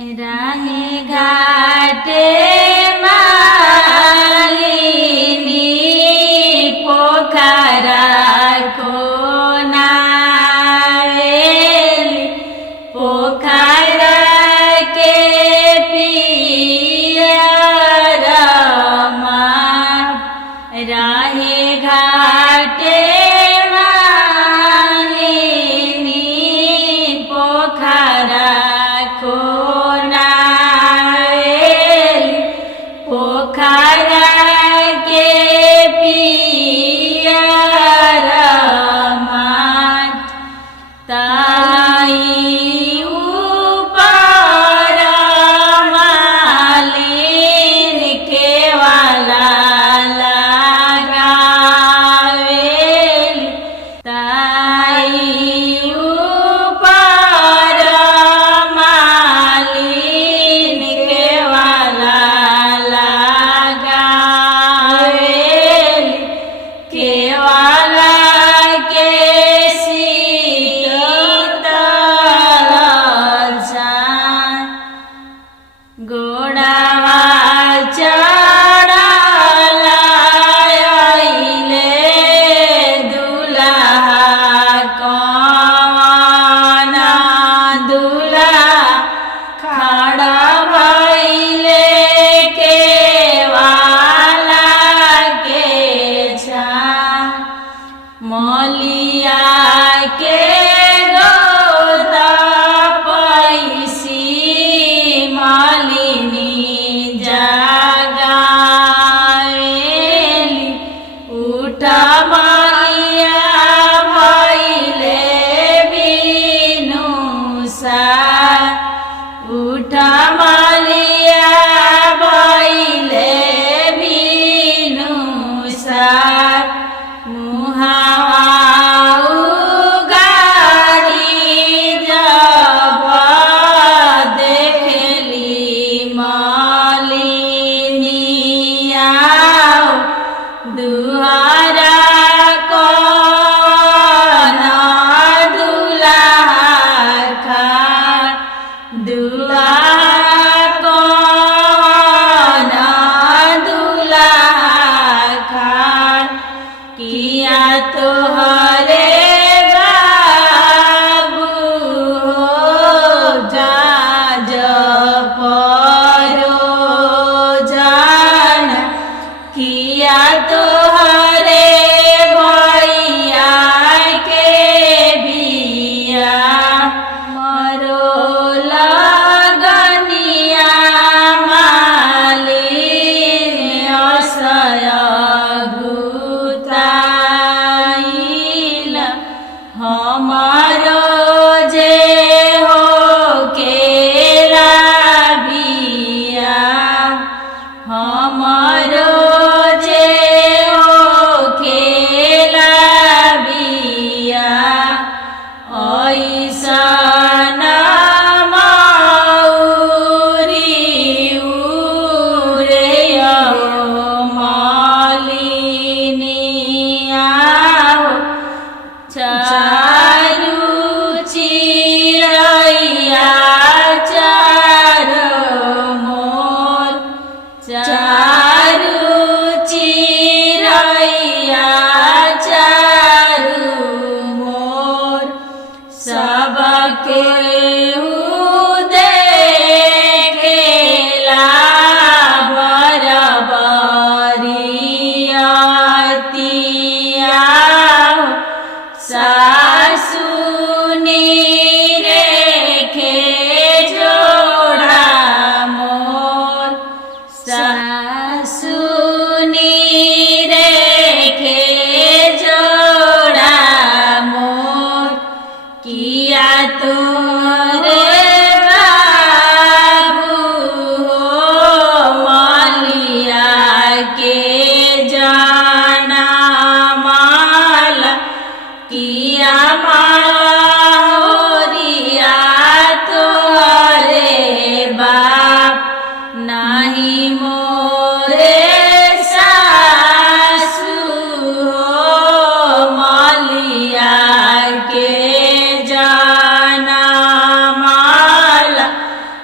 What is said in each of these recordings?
राहे घाटे मालिनी पोखरा कोनावेली पोखरा के पियरमा राहे घाटे मालिनी पोखरा पोखरा के पियरमा ताई ऊपर मालिन के वाला लगावेली ताई ऊपर मालिन के वाला केवाला के शीतल जान गोड़ावा चढ़ल अइले दुल्हा कवन दुल्हा खड़ा भइले केवाला के मलिया के गोद पैसी मालिनी जगावेली उठ मालिया भइले बिनुसा उठ मालिया भइले बिनुसा दुआरा कौन दुल्हा दुल्हा कौन दुल्हा किया तोहरे बाबू जा परो जान किया तोहरे भैया के बिया मरो लगा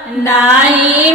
नहीं